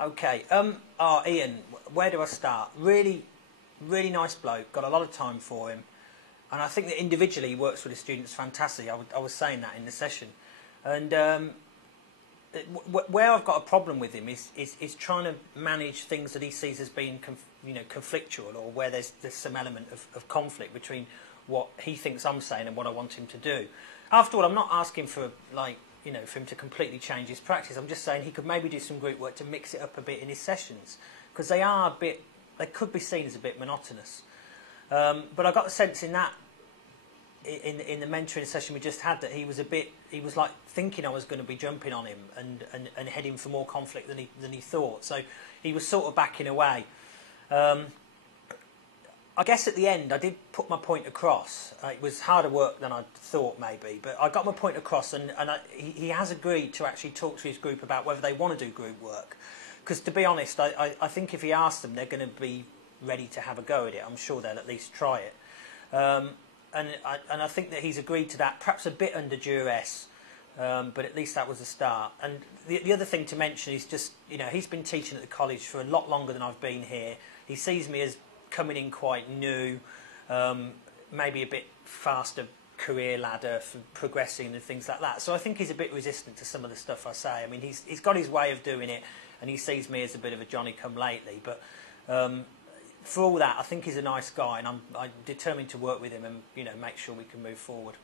Okay. Ian, where do I start? Really nice bloke. Got a lot of time for him, and I think that individually he works with the students fantastic. I was saying that in the session, and where I've got a problem with him is trying to manage things that he sees as being conflictual, or where there's some element of conflict between what he thinks I'm saying and what I want him to do. After all, I'm not asking for for him to completely change his practice. I'm just saying he could maybe do some group work to mix it up a bit in his sessions, because they could be seen as a bit monotonous. But I got the sense in the mentoring session we just had that he was like thinking I was going to be jumping on him and heading for more conflict than he thought. So he was sort of backing away. I guess at the end I did put my point across. It was harder work than I thought maybe, but I got my point across, and he has agreed to actually talk to his group about whether they want to do group work. Because to be honest, I think if he asks them, they're going to be ready to have a go at it. I'm sure they'll at least try it. And I think that he's agreed to that, perhaps a bit under duress, but at least that was a start. And the other thing to mention is just, he's been teaching at the college for a lot longer than I've been here. He sees me as coming in quite new, maybe a bit faster career ladder for progressing and things like that. So I think he's a bit resistant to some of the stuff I say. I mean, he's got his way of doing it, and he sees me as a bit of a Johnny-come-lately. But for all that, I think he's a nice guy, and I'm determined to work with him and make sure we can move forward.